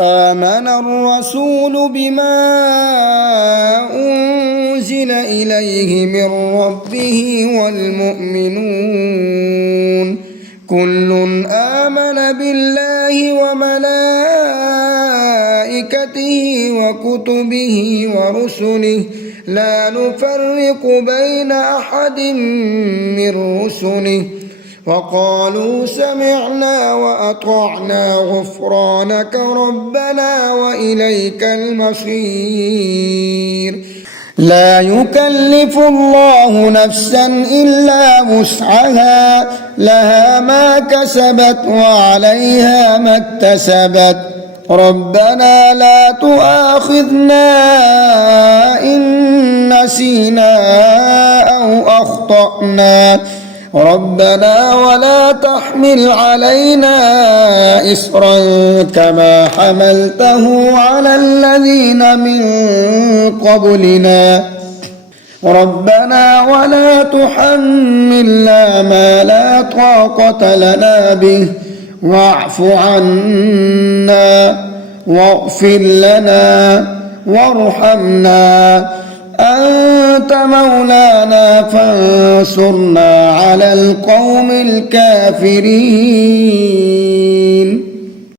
آمن الرسول بما أنزل إليه من ربه والمؤمنون كل آمن بالله وملائكته وكتبه ورسله لا نفرق بين أحد من رسله وقالوا سمعنا وأطعنا غفرانك ربنا وإليك المصير. لا يكلف الله نفسا إلا وسعها لها ما كسبت وعليها ما اكتسبت ربنا لا تؤاخذنا إن نسينا أو أخطأنا ربنا ولا تحمل علينا إصرا كما حملته على الذين من قبلنا ربنا ولا تحملنا ما لا طاقة لنا به واعف عنا واغفر لنا وارحمنا أنت مولانا فانصرنا على القوم الكافرين.